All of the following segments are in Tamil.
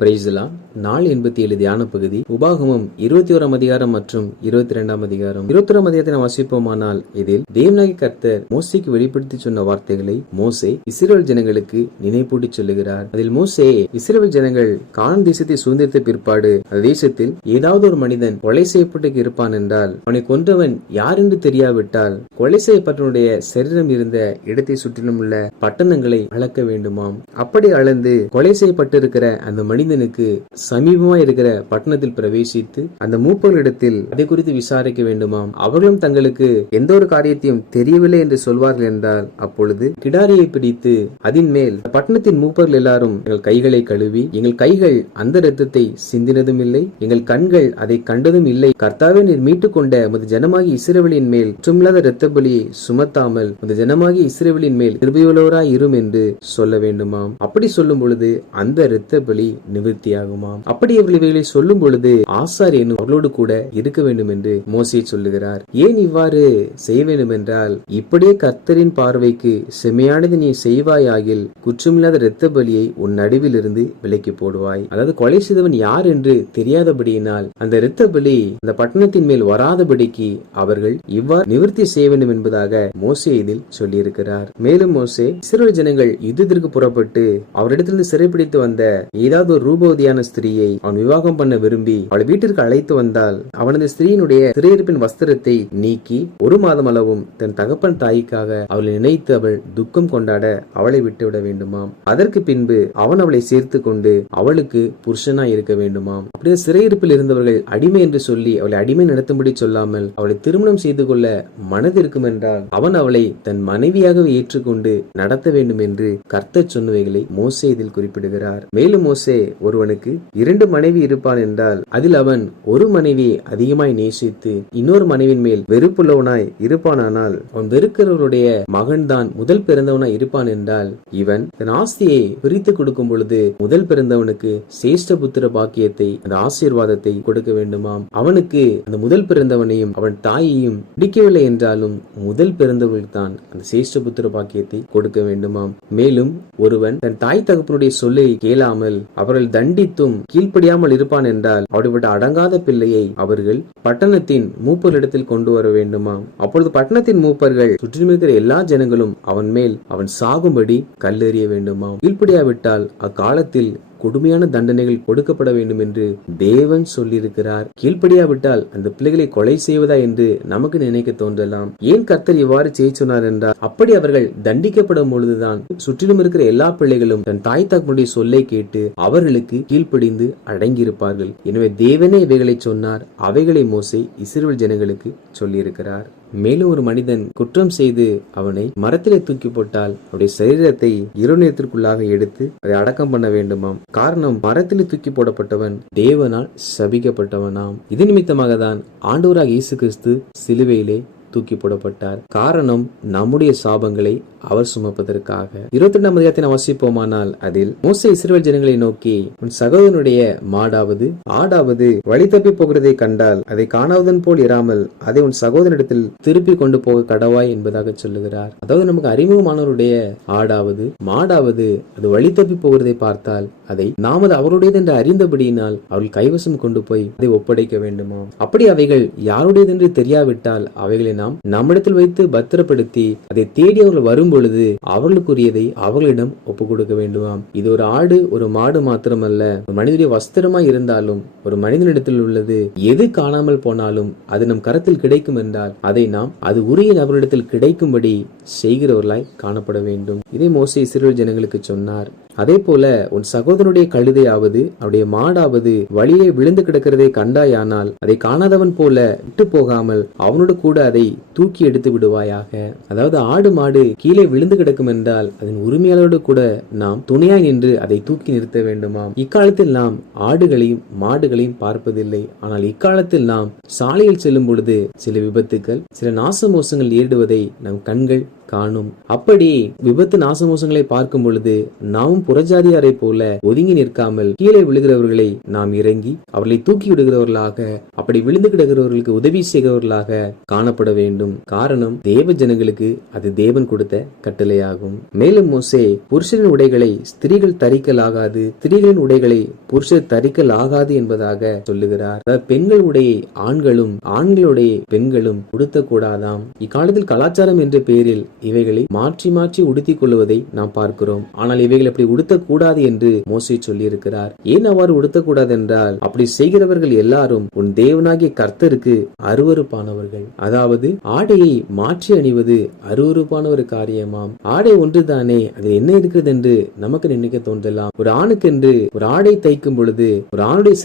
பிரைஸ்லாம் நாள் 87 தியான பகுதி உபாகமம் 21 அதிகாரம் மற்றும் 22 அதிகாரம். 21 அதிகாரத்தை நாம் வாசிப்போமானால் இதில் தேவனாகிய கர்த்தர் மோசேக்கு வெளிப்படுத்தி சொன்ன வார்த்தைகளை மோசே இஸ்ரவேல் ஜனங்களுக்கு நினைப்பூட்டி சொல்லுகிறார். அதில் மோசே இஸ்ரவேல் ஜனங்கள் கானான் தேசத்தை சுதந்திரித்த பிற்பாடு அந்த தேசத்தில் ஏதாவது ஒரு மனிதன் கொலை செய்யப்பட்டு இருப்பான் என்றால் அவனை கொன்றவன் யார் என்று தெரியாவிட்டால் கொலை செய்யப்பட்டவனுடைய சரீரம் இருந்த இடத்தை சுற்றிலும் உள்ள பட்டணங்களை அளக்க வேண்டுமாம். அப்படி அளந்து கொலை செய்யப்பட்டிருக்கிற அந்த மனிதனுக்கு சமீபமா இருக்கிற பட்டணத்தில் பிரவேசித்து அந்த மூப்பர்களிடத்தில் அதை குறித்து விசாரிக்க வேண்டுமாம். அவர்களும் தங்களுக்கு எந்த ஒரு காரியத்தையும் தெரியவில்லை என்று சொல்வார்கள் என்றால் அப்பொழுது கிடாரியை பிடித்து அதன் மேல் பட்டணத்தின் மூப்பர்கள் எல்லாரும் எங்கள் கைகளை கழுவி எங்கள் கைகள் அந்த இரத்தத்தை சிந்தினதும் இல்லை, எங்கள் கண்கள் அதை கண்டதும் இல்லை, கர்த்தாவே நீர் மீட்டுக் கொண்ட உமது ஜனமாகி இஸ்ரவேலின் மேல் குற்றமில்லாத இரத்த பலியை சுமத்தாமல் உமது ஜனமாகி இஸ்ரவேலின் மேல் கிருபையுள்ளவராய் இரும் என்று சொல்ல வேண்டுமாம். அப்படி சொல்லும் பொழுது அந்த இரத்த பலி நிவர்த்தியாகுமாம். அப்படி அவர்கள் இவைகளை சொல்லும் பொழுது ஆசாரியனும் அவர்களோடு கூட இருக்க வேண்டும் என்று மோசே சொல்லுகிறார். ஏன் இவ்வாறு செய்ய வேண்டும் என்றால், இப்படியே கர்த்தரின் பார்வைக்கு செம்மையானது நீ செய்வாயாகில் குற்றமில்லாத இரத்த பலியை உன் நடுவில் இருந்து விலக்கி போடுவாய். அதாவது கொலை செய்தவன் யார் என்று தெரியாதபடியினால் அந்த இரத்த பலி அந்த பட்டணத்தின் மேல் வராதபடிக்கு அவர்கள் இவ்வாறு நிவர்த்தி செய்ய வேண்டும் என்பதாக மோசே இதில் சொல்லியிருக்கிறார். மேலும் மோசே இஸ்ரவேல் ஜனங்கள் யுத்தத்திற்கு புறப்பட்டு அவரிடத்திலிருந்து சிறைப்பிடித்து வந்த ஏதாவது ஒரு ரூபவதியான ஸ்திரீயை அவன் விவாகம் பண்ண விரும்பி அவளை வீட்டிற்கு அழைத்து வந்தால் அவனது ஸ்திரீயினுடைய சிறையிருப்பின் வஸ்திரத்தை நீக்கி ஒரு மாதம் அளவும் தன் தகப்பன் தாய்க்காக அவளை நினைத்து அவள் துக்கம் கொண்டாட அவளை விட்டுவிட வேண்டுமாம். அதற்கு பின்பு அவன் அவளை சேர்த்து கொண்டு அவளுக்கு புருஷனாய் இருக்க வேண்டுமாம். அப்படியே சிறையிருப்பில் இருந்தவர்கள் அடிமை என்று சொல்லி அவளை அடிமை நடத்தும்படி சொல்லாமல் அவளை திருமணம் செய்து கொள்ள மனதிருக்கும் என்றால் அவன் அவளை தன் மனைவியாகவே ஏற்றுக்கொண்டு நடத்த வேண்டும் என்று கர்த்தர் சொன்னவைகளை மோசே இதில் குறிப்பிடுகிறார். மேலும் மோசே ஒருவனுக்கு 2 மனைவி இருப்பான் என்றால் அதில் அவன் ஒரு மனைவியை அதிகமாய் நேசித்து இன்னொரு மனைவின் மேல் வெறுப்புள்ளவனாய் இருப்பானால் அவன் வெறுக்கிறவருடைய மகன் தான் முதல் பிறந்தவனாய் இருப்பான் என்றால் இவன் தன் ஆஸ்தியை பிரித்து கொடுக்கும் பொழுது முதல் பிறந்தவனுக்கு சேஷ்ட புத்திர பாக்கியத்தை அந்த ஆசீர்வாதத்தை கொடுக்க வேண்டுமாம். அவனுக்கு அந்த முதல் பிறந்தவனையும் அவன் தாயையும் பிடிக்கவில்லை என்றாலும் முதல் பிறந்தவர்களுக்கு தான் அந்த சேஷ்ட புத்திர பாக்கியத்தை கொடுக்க வேண்டுமாம். மேலும் ஒருவன் தன் தாய் தகப்பனுடைய சொல்லை கேளாமல் அவர்கள் தண்டித்தும் கீழ்ப்படியாமல் இருப்பான் என்றால் அப்படிப்பட்ட அடங்காத பிள்ளையை அவர்கள் பட்டணத்தின் மூப்பரிடத்தில் கொண்டு வர வேண்டுமாம். அப்பொழுது பட்டணத்தின் மூப்பர்கள் சுற்றிலும் இருக்கிற எல்லா ஜனங்களும் அவன் மேல் அவன் சாகும்படி கல்லெறிய வேண்டுமாம். கீழ்ப்படியாவிட்டால் அக்காலத்தில் கொடுமையான தண்டனைகள் கொடுக்கப்பட வேண்டும் என்று தேவன் சொல்லியிருக்கிறார். கீழ்ப்படியாவிட்டால் அந்த பிள்ளைகளை கொலை செய்வதா என்று நமக்கு நினைக்க தோன்றலாம். ஏன் கர்த்தர் இவ்வாறு செய்ய சொன்னார் என்றால், அப்படி அவர்கள் தண்டிக்கப்படும் பொழுதுதான் சுற்றிலும் இருக்கிற எல்லா பிள்ளைகளும் தன் தாய் தகப்பனுடைய சொல்லை கேட்டு அவர்களுக்கு கீழ்ப்படிந்து அடங்கியிருப்பார்கள். எனவே தேவனே இவைகளை சொன்னார். அவைகளை மோசே இஸ்ரவேல் ஜனங்களுக்கு சொல்லியிருக்கிறார். மேலும் ஒரு மனிதன் குற்றம் செய்து அவனை மரத்திலே தூக்கி போட்டால் அவருடைய சரீரத்தை இருநேரத்திற்குள்ளாக எடுத்து அதை அடக்கம் பண்ண வேண்டுமாம். காரணம், மரத்திலே தூக்கி போடப்பட்டவன் தேவனால் சபிக்கப்பட்டவனாம். இது நிமித்தமாக தான் ஆண்டவராகிய இயேசு கிறிஸ்து சிலுவையிலே தூக்கி போடப்பட்டார். காரணம், நம்முடைய சாபங்களை அவர் சுமப்பதற்காக. 22 அதிகாரத்தை நாம் வாசிப்போமானால் அதில் மோசே இஸ்ரவேல் ஜனங்களை நோக்கி, உன் சகோதரனுடைய மாடாவது ஆடாவது வழி தப்பி போகிறதை கண்டால் அதை காணாதன் போல் இராமல் அதை உன் சகோதரனிடத்தில் திருப்பி கொண்டு போக கடவாய் என்பதாக சொல்லுகிறார். அதாவது நமக்கு அறிமுகமானவருடைய ஆடாவது மாடாவது அது வழி தப்பி போகிறதை பார்த்தால் அதை நாம் அது அவருடையது என்று அறிந்தபடியினால் அவர்கள் கைவசம் கொண்டு போய் அதை ஒப்படைக்க வேண்டுமா. அப்படி அவைகள் யாருடையது என்று தெரியாவிட்டால் அவைகளை நாம் நம்மிடத்தில் வைத்து பத்திரப்படுத்தி அதை தேடி அவர்கள் வரும் பொழுது அவர்களுக்குரியதை அவர்களிடம் ஒப்பு கொடுக்க வேண்டுமாம். இது ஒரு ஆடு ஒரு மாடு மாத்திரமல்ல, ஒரு மனிதனுடைய வஸ்திரமாய் இருந்தாலும் ஒரு மனிதனிடத்தில் உள்ளது எது காணாமல் போனாலும் அது நம் கரத்தில் கிடைக்கும் என்றால் அதை நாம் அது உரிய நபரிடத்தில் கிடைக்கும்படி செய்கிறவர்களாய் காணப்பட வேண்டும். இதை மோசே இஸ்ரவேல் ஜனங்களுக்கு சொன்னார். அதே போல உன் சகோதரனுடைய கழுதையாவது அவருடைய மாடாவது வழியே விழுந்து கிடக்கிறதை கண்டாயானால் அதை காணாதவன் போல விட்டு போகாமல் அவனோடு கூட அதை தூக்கி எடுத்து விடுவாயாக. அதாவது ஆடு மாடு கீழே விழுந்து கிடக்கும் என்றால் அதன் உரிமையாளரோடு கூட நாம் துணையாய் நின்று அதை தூக்கி நிறுத்த வேண்டுமாம். இக்காலத்தில் நாம் ஆடுகளையும் மாடுகளையும் பார்ப்பதில்லை. ஆனால் இக்காலத்தில் நாம் சாலையில் செல்லும் பொழுது சில விபத்துக்கள் சில நாசமோசங்கள் ஏறிடுவதை நம் கண்கள் காணும். அப்படி விபத்து நாசமோசங்களை பார்க்கும் பொழுது நாமும் புறஜாதியாரை போல ஒதுங்கி நிற்காமல் கீழே விழுகிறவர்களை நாம் இறங்கி அவர்களை தூக்கி விடுகிறவர்களாக, அப்படி விழுந்து கிடக்கிறவர்களுக்கு உதவி செய்கிறவர்களாக காணப்பட வேண்டும். காரணம், தேவ ஜனங்களுக்கு அது தேவன் கொடுத்த கட்டளையாகும். மேலும் மோசே புருஷனின் உடைகளை ஸ்திரீகள் தரிக்கலாகாது, ஸ்திரீகளின் உடைகளை புருஷர் தரிக்கலாகாது என்பதாக சொல்லுகிறார். பெண்கள் உடையை ஆண்களும் ஆண்களுடைய பெண்களும் உடுத்தக்கூடாதாம். இக்காலத்தில் கலாச்சாரம் என்ற பெயரில் இவைகளை மாற்றி மாற்றி உடுத்திக் கொள்வதை நாம் பார்க்கிறோம். ஆனால் இவைகள் அப்படி உடுத்தக்கூடாது என்று மோசே சொல்லி இருக்கிறார். ஏன் அவ்வாறு உடுத்தக்கூடாது என்றால், அப்படி செய்கிறவர்கள் எல்லாரும் உன் தேவனாகிய கர்த்தருக்கு அருவருப்பானவர்கள். அதாவது ஆடையை மாற்றி அணிவது அருவருப்பான ஒரு காரியமாம். ஆடை ஒன்றுதானே, அது என்ன இருக்கிறது என்று நமக்கு நினைக்க தோன்றலாம். ஒரு ஆணுக்கென்று ஒரு ஆடை தைக்கும் பொழுது ஒரு ஆணுடைய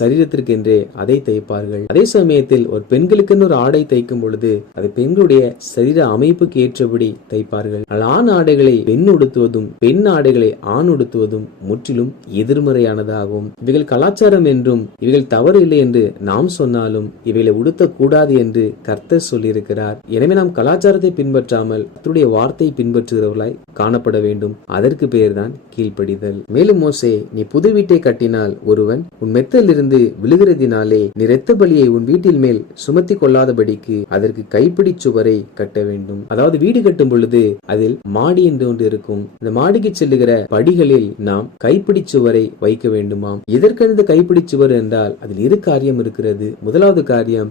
சரீரத்திற்கென்றே அதை தைப்பார்கள். அதே சமயத்தில் ஒரு பெண்களுக்கென்று ஒரு ஆடை தைக்கும் பொழுது அது பெண்களுடைய சரீர அமைப்புக்கு ஏற்றபடி தைப்பார்கள். ஆண் ஆடைகளை பெண் உடுத்துவதும் பெண் ஆடைகளை ஆண் உடுத்துவதும் முற்றிலும் எதிர்மறையானதாகும். இவைகள் கலாச்சாரம் என்றும் இவைகள் தவறு இல்லை என்று நாம் சொன்னாலும் இவைகளை உடுத்தக்கூடாது என்று கர்த்தர் சொல்லியிருக்கிறார். எனவே நாம் கலாச்சாரத்தை பின்பற்றாமல் கர்த்தருடைய வார்த்தையை பின்பற்றுகிறவர்களாய் காணப்பட வேண்டும். அதற்கு பெயர்தான் கீழ்ப்படிதல். மேலும் மோசே, நீ புது வீட்டை கட்டினால் ஒருவன் உன் மெத்தலிருந்து விழுகிறதினாலே நீ இரத்த பலியை உன் வீட்டில் மேல் சுமத்தி கொள்ளாதபடிக்கு அதற்கு கைப்பிடி சுவரை கட்ட வேண்டும். அதாவது வீடு கட்டும் பொழுது அதில் மாடி என்று ஒன்று இருக்கும். இந்த மாடிக்கு செல்லுகிற படிகளில் நாம் கைப்பிடி சுவரை வைக்க வேண்டுமாம். எதற்கென்று கைப்பிடி சுவர் என்றால் அதில் இரு காரியம் இருக்கிறது. முதலாவது காரியம்,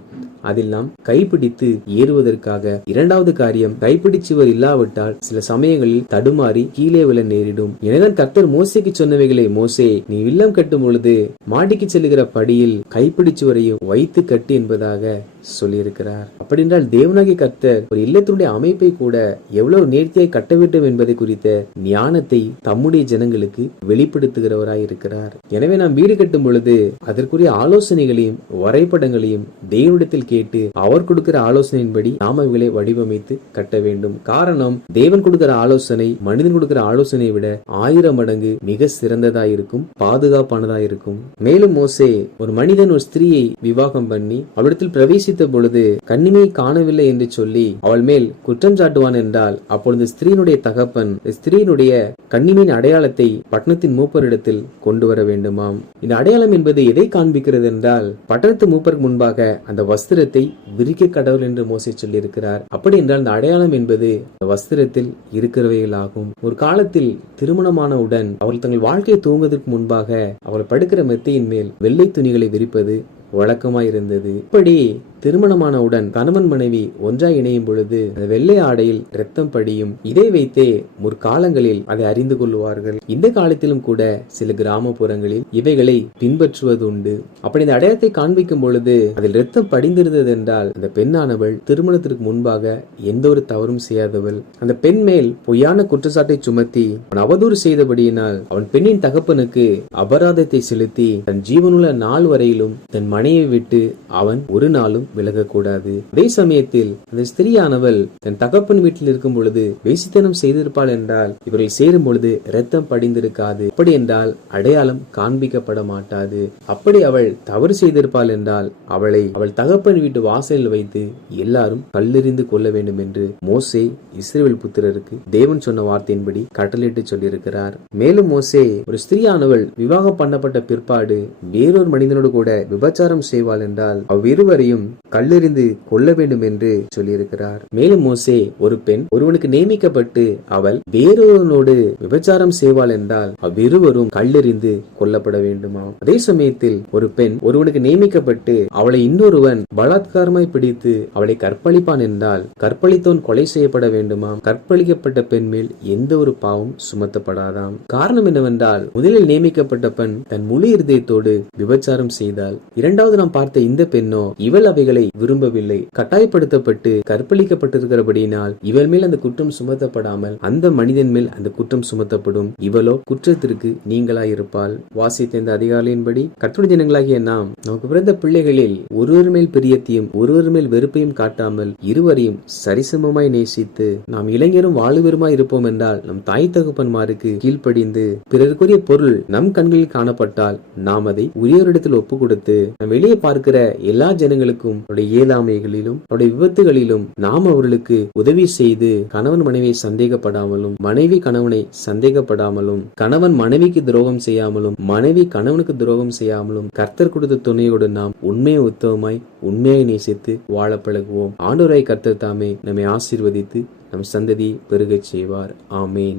அதில் நாம் கைப்பிடித்து ஏறுவதற்காக. இரண்டாவது காரியம், கைப்பிடி சுவர் இல்லாவிட்டால் சில சமயங்களில் தடுமாறி கீழே விழ நேரிடும். எனவேதான் கர்த்தர் மோசேக்கு சொன்னவைகளை, மோசே நீ இல்லம் கட்டும் பொழுது மாடிக்கு செல்லுகிற படியில் கைப்பிடி சுவரையும் வைத்து கட்டு என்பதாக சொல்லியிருக்கிறார். அப்படி என்றால் தேவனாகிய கர்த்தர் ஒரு இல்லத்தினுடைய அமைப்பை கூட எவ்வளவு நேர்த்தியாய் கட்ட வேண்டும் என்பதை குறித்த ஞானத்தை தம்முடைய ஜனங்களுக்கு வெளிப்படுத்துகிறவராய் இருக்கிறார். எனவே நாம் வீடு கட்டும் பொழுது அதற்குரிய ஆலோசனைகளையும் வரைபடங்களையும் தேவனிடத்தில் கேட்டு அவர் கொடுக்கிற ஆலோசனையின்படி நாம் இவர்களை வடிவமைத்து கட்ட வேண்டும். காரணம், தேவன் கொடுக்கிற ஆலோசனை மனிதன் கொடுக்கிற ஆலோசனையை விட 1000 மடங்கு மிக சிறந்ததாயிருக்கும், பாதுகாப்பானதாயிருக்கும். மேலும் மோசே ஒரு மனிதன் ஒரு ஸ்திரீயை விவாகம் பண்ணி அவளிடத்தில் பிரவேசி பொழுது கன்னிமையை காணவில்லை என்று சொல்லி அவள் மேல் குற்றம் சாட்டுவான் என்றால், அப்பொழுது ஸ்திரீனுடைய தகப்பன் ஸ்திரீனுடைய கன்னிமையின் அடையாளத்தை பட்டணத்தின் மூப்பரிடத்தில் கொண்டு வர வேண்டுமாம். இந்த அடையாளம் என்பது எதை காண்பிக்கிறது என்றால், பட்டணத்து மூப்பருக்கு முன்பாக அந்த வஸ்திரத்தை விரிக்க கடவுள் என்று மோசே சொல்லி இருக்கிறார். அப்படி என்றால் இந்த அடையாளம் என்பது வஸ்திரத்தில் இருக்கிறவைகள் ஆகும். ஒரு காலத்தில் திருமணமானவுடன் அவர்கள் தங்கள் வாழ்க்கையை துவங்குவதற்கு முன்பாக அவர்கள் படுக்கிற மெத்தையின் மேல் வெள்ளை துணிகளை விரிப்பது வழக்கமாயிருந்தது. இப்படி திருமணமானவுடன் கணவன் மனைவி ஒன்றாய் இணையும் பொழுது அந்த வெள்ளை ஆடையில் இரத்தம் படியும். இதை வைத்தே முற்காலங்களில் அதை அறிந்து கொள்வார்கள். இந்த காலத்திலும் கூட சில கிராமப்புறங்களில் இவைகளை பின்பற்றுவது உண்டு. அப்படி இந்த அடையாளத்தை காண்பிக்கும் பொழுது அதில் இரத்தம் படிந்திருந்தது என்றால் அந்த பெண்ணானவள் திருமணத்திற்கு முன்பாக எந்த ஒரு தவறும் செய்யாதவள். அந்த பெண் மேல் பொய்யான குற்றச்சாட்டை சுமத்தி அவன் அவதூறு செய்தபடியினால் அவன் பெண்ணின் தகப்பனுக்கு அபராதத்தை செலுத்தி தன் ஜீவனுள்ள நாள் வரையிலும் தன் மனையை விட்டு அவன் ஒரு நாளும் விலகக்கூடாது. அதே சமயத்தில் அந்த ஸ்திரீயானவள் தன் தகப்பன் வீட்டில் இருக்கும் பொழுது வேசித்தனம் செய்திருப்பாள் என்றால் இவர்கள் சேரும் பொழுது இரத்தம் படிந்திருக்காது. அப்படி என்றால் அடையாளம் காண்பிக்கப்பட மாட்டாது. அப்படி அவள் தவறு செய்திருப்பாள் என்றால் அவளை அவள் தகப்பன் வீட்டு வாசலில் வைத்து எல்லாரும் கல்லெறிந்து கொள்ள வேண்டும் என்று மோசே இஸ்ரவேல் புத்திரருக்கு தேவன் சொன்ன வார்த்தையின்படி கட்டளையிட்டு சொல்லியிருக்கிறார். மேலும் மோசே ஒரு ஸ்திரீயானவள் விவாகம் பண்ணப்பட்ட பிற்பாடு வேறொரு மனிதனோடு கூட விபச்சாரம் செய்வாள் என்றால் அவ்விருவரையும் கல்லெறிந்து கொள்ள வேண்டும் என்று சொல்லியிருக்கிறார். மேலும் மோசே ஒரு பெண் ஒருவனுக்கு நியமிக்கப்பட்டு அவள் வேறொருவனோடு விபச்சாரம் செய்வாள் என்றால் அவ்விருவரும் கல்லெறிந்து கொல்லப்பட வேண்டுமா. அதே சமயத்தில் ஒரு பெண் ஒருவனுக்கு நியமிக்கப்பட்டு அவளை இன்னொருவன் பலாத்காரமாய் பிடித்து அவளை கற்பழிப்பான் என்றால் கற்பழித்தவன் கொலை செய்யப்பட வேண்டுமா. கற்பழிக்கப்பட்ட பெண் மேல் எந்த ஒரு பாவம் சுமத்தப்படாதாம். காரணம் என்னவென்றால் முதலில் நியமிக்கப்பட்ட பெண் தன் முழு இருதயத்தோடு விபச்சாரம் செய்தால். இரண்டாவது நாம் பார்த்த இந்த பெண்ணோ இவள் அவைகளை விரும்பவில்லை, கட்டாயப்படுத்தப்பட்டு கற்பழிக்கப்பட்டிருக்கிறபடியினால் இவள் மேல் அந்த குற்றம் சுமத்தப்படாமல் அந்த மனிதன் மேல் அந்த குற்றம் சுமத்தப்படும். இவளோ குற்றத்திற்கு நீங்களாயிருப்பாள். வாசித்த இந்த அதிகாரியின்படி கர்த்தருடைய ஜனங்களாகிய நாம் நமக்கு பிறந்த பிள்ளைகளில் ஒருவர் மேல் பிரியத்தையும் ஒருவர் மேல் வெறுப்பையும் காட்டாமல் இருவரையும் சரிசமமாய் நேசித்து நாம் இளைஞரும் வாழுவருமாய் இருப்போம் என்றால் நம் தாய் தகப்பன்மாருக்கு கீழ்ப்படிந்து பிறருக்குரிய பொருள் நம் கண்களில் காணப்பட்டால் நாம் அதை உரியவரிடத்தில் ஒப்பு கொடுத்து நாம் வெளியே பார்க்கிற எல்லா ஜனங்களுக்கும் அவருடைய இயலாமைகளிலும் அவருடைய விபத்துகளிலும் நாம் அவர்களுக்கு உதவி செய்து கணவன் மனைவியை சந்தேகப்படாமலும், மனைவி கணவனை சந்தேகப்படாமலும், கணவன் மனைவிக்கு துரோகம் செய்யாமலும், மனைவி கணவனுக்கு துரோகம் செய்யாமலும் கர்த்தர் கொடுத்த துணையோடு நாம் உண்மையை உத்தவமாய் உண்மையை நேசித்து வாழ பழகுவோம். ஆண்டவராய் கர்த்தர் தாமே நம்மை ஆசீர்வதித்து நம் சந்ததியை பெருகச் செய்வார். ஆமேன்.